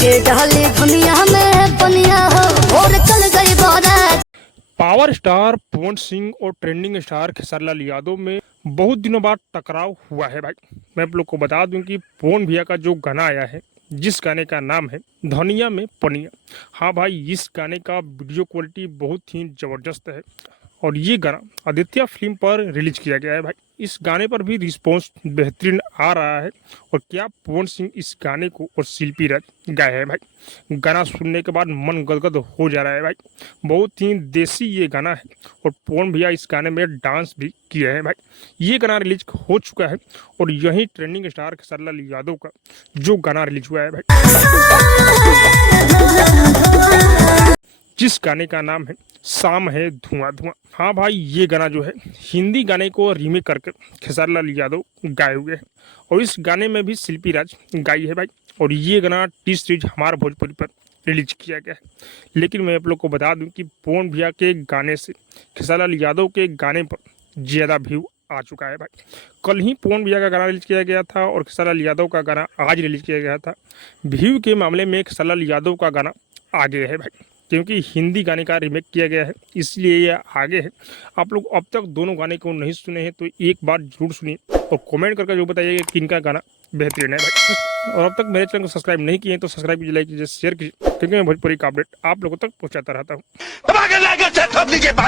के डाले दुनिया में पनिया हो और चल गई बारात। पावर स्टार पवन सिंह और ट्रेंडिंग स्टार खेसारी लाल यादव में बहुत दिनों बाद टकराव हुआ है भाई। मैं आप लोग को बता दूं कि पवन भैया का जो गाना आया है, जिस गाने का नाम है धनिया में पनिया, हाँ भाई, इस गाने का वीडियो क्वालिटी बहुत ही ज़बरदस्त है और ये गाना आदित्य फिल्म पर रिलीज किया गया है भाई। इस गाने पर भी रिस्पॉन्स बेहतरीन आ रहा है और क्या पवन सिंह इस गाने को और शिल्पी राज गाए हैं भाई। गाना सुनने के बाद मन गदगद हो जा रहा है भाई। बहुत ही देसी ये गाना है और पवन भैया इस गाने में डांस भी किए हैं भाई। ये गाना रिलीज हो चुका है और यही ट्रेंडिंग स्टार खेसारी लाल यादव का जो गाना रिलीज हुआ है भाई, जिस गाने का नाम है शाम है धुआं धुआं। हाँ भाई, ये गाना जो है हिंदी गाने को रीमेक करके खेसारी लाल यादव गाए हुए हैं और इस गाने में भी शिल्पी राज गाई है भाई। और ये गाना टी सीरीज हमारे भोजपुरी पर रिलीज किया गया है। लेकिन मैं आप लोग को बता दूं कि पवन भैया के गाने से खेसारी लाल यादव के गाने पर ज़्यादा व्यू आ चुका है भाई। कल ही पवन भैया का गाना रिलीज किया गया था और खेसारी लाल यादव का गाना आज रिलीज किया गया था। व्यू के मामले में खेसारी लाल यादव का गाना आगे है भाई, क्योंकि हिंदी गाने का रीमेक किया गया है, इसलिए ये आगे है। आप लोग अब तक दोनों गाने को नहीं सुने हैं तो एक बार जरूर सुनिए और कमेंट करके जो बताइएगा कि किनका गाना बेहतरीन है भाई। और अब तक मेरे चैनल को सब्सक्राइब नहीं किए तो सब्सक्राइब कीजिए, लाइक कीजिए, शेयर कीजिए, क्योंकि मैं भोजपुरी का अपडेट आप लोगों तक पहुंचाता रहता हूँ।